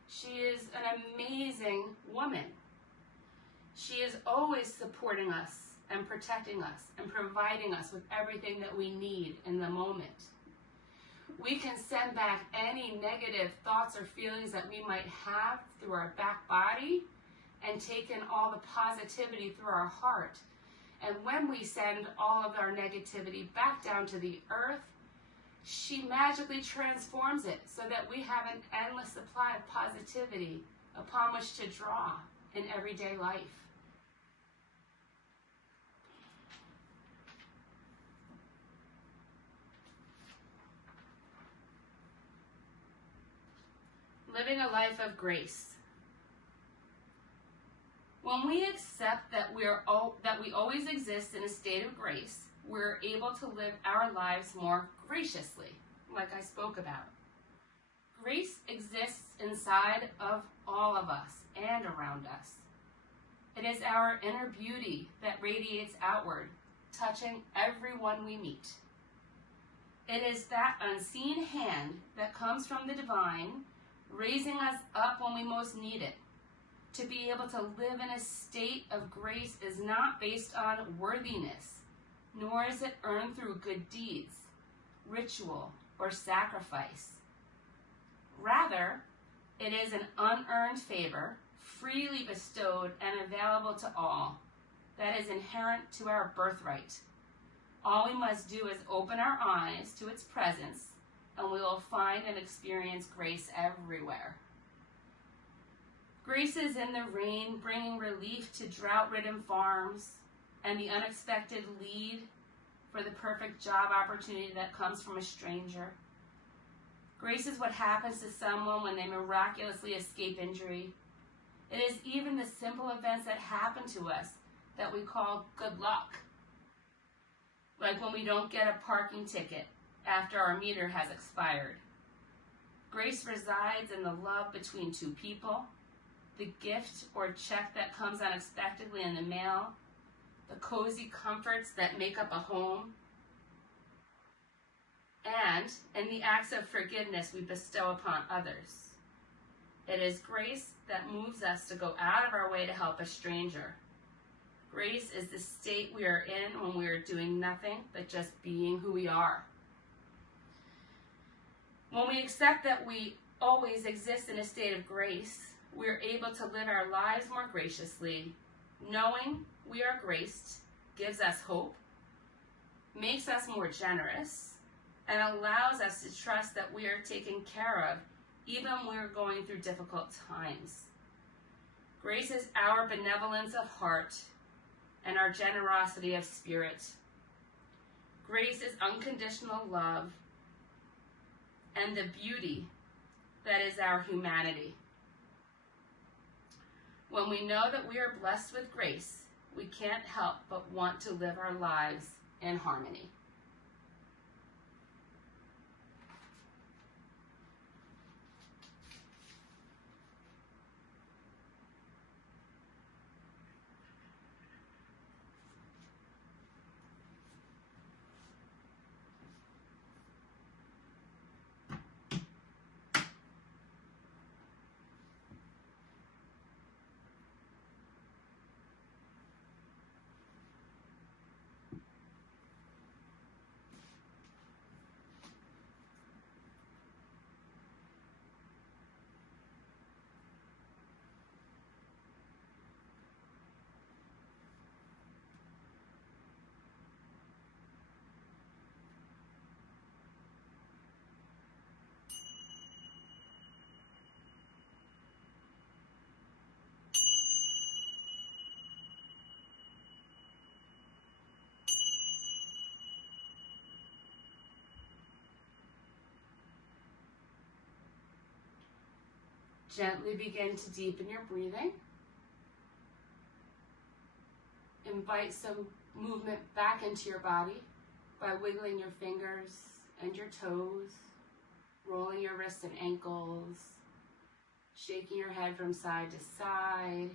She is an amazing woman. She is always supporting us and protecting us and providing us with everything that we need in the moment. We can send back any negative thoughts or feelings that we might have through our back body and take in all the positivity through our heart. And when we send all of our negativity back down to the earth, she magically transforms it so that we have an endless supply of positivity upon which to draw in everyday life. Living a life of grace. When we accept that we always exist in a state of grace, we're able to live our lives more graciously, like I spoke about. Grace exists inside of all of us and around us. It is our inner beauty that radiates outward, touching everyone we meet. It is that unseen hand that comes from the divine, raising us up when we most need it. To be able to live in a state of grace is not based on worthiness, nor is it earned through good deeds, ritual, or sacrifice. Rather, it is an unearned favor, freely bestowed and available to all, that is inherent to our birthright. All we must do is open our eyes to its presence, and we will find and experience grace everywhere. Grace is in the rain, bringing relief to drought-ridden farms, and the unexpected lead for the perfect job opportunity that comes from a stranger. Grace is what happens to someone when they miraculously escape injury. It is even the simple events that happen to us that we call good luck. Like when we don't get a parking ticket after our meter has expired. Grace resides in the love between two people, the gift or check that comes unexpectedly in the mail, the cozy comforts that make up a home, and in the acts of forgiveness we bestow upon others. It is grace that moves us to go out of our way to help a stranger. Grace is the state we are in when we are doing nothing but just being who we are. When we accept that we always exist in a state of grace, we are able to live our lives more graciously. Knowing we are graced gives us hope, makes us more generous, and allows us to trust that we are taken care of even when we're going through difficult times. Grace is our benevolence of heart and our generosity of spirit. Grace is unconditional love and the beauty that is our humanity. When we know that we are blessed with grace, we can't help but want to live our lives in harmony. Gently begin to deepen your breathing. Invite some movement back into your body by wiggling your fingers and your toes, rolling your wrists and ankles, shaking your head from side to side.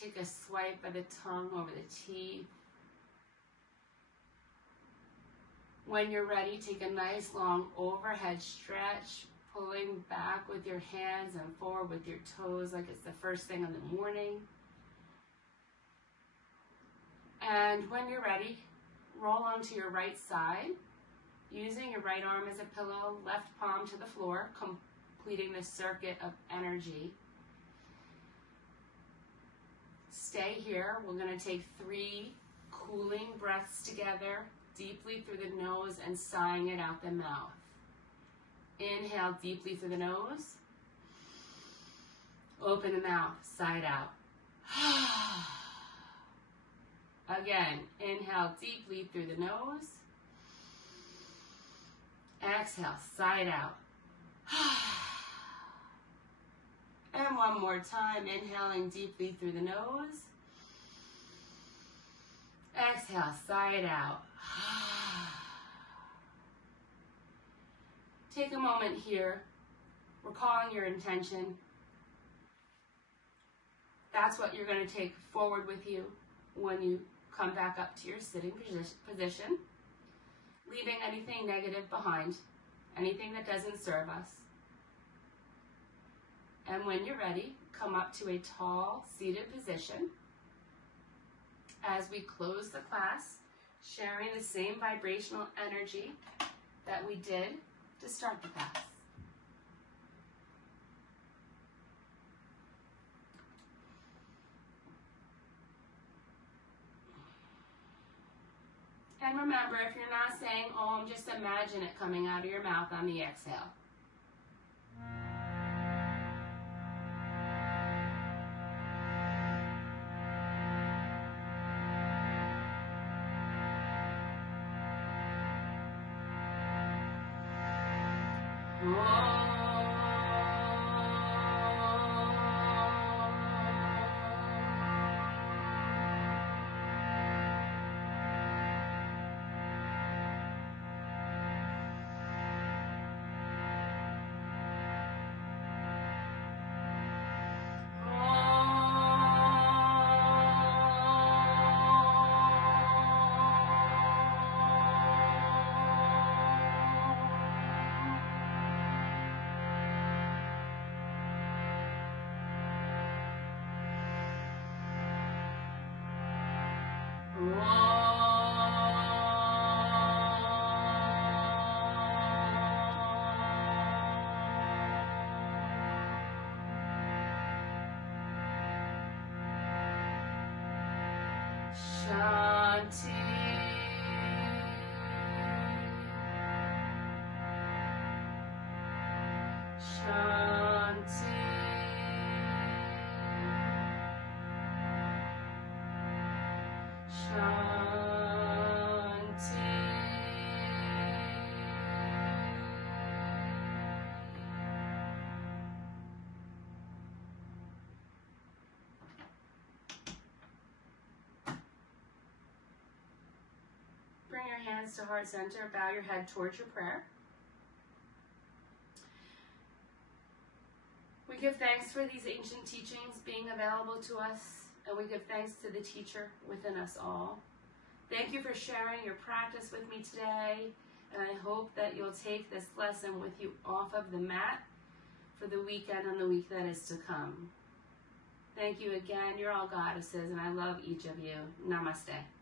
Take a swipe of the tongue over the teeth. When you're ready, take a nice long overhead stretch, pulling back with your hands and forward with your toes like it's the first thing in the morning. And when you're ready, roll onto your right side, using your right arm as a pillow, left palm to the floor, completing the circuit of energy. Stay here. We're going to take 3 cooling breaths together, deeply through the nose and sighing it out the mouth. Inhale deeply through the nose. Open the mouth, sigh it out. Again, inhale deeply through the nose. Exhale, sigh it out. And one more time, inhaling deeply through the nose. Exhale, sigh it out. Take a moment here, recalling your intention. That's what you're going to take forward with you when you come back up to your sitting position, leaving anything negative behind, anything that doesn't serve us. And when you're ready, come up to a tall seated position. As we close the class, sharing the same vibrational energy that we did to start the class. And remember, if you're not saying Om, just imagine it coming out of your mouth on the exhale. Shanti. Shanti. Bring your hands to heart center, bow your head towards your prayer. We give thanks for these ancient teachings being available to us, and we give thanks to the teacher within us all. Thank you for sharing your practice with me today, and I hope that you'll take this lesson with you off of the mat for the weekend and the week that is to come. Thank you again. You're all goddesses, and I love each of you. Namaste.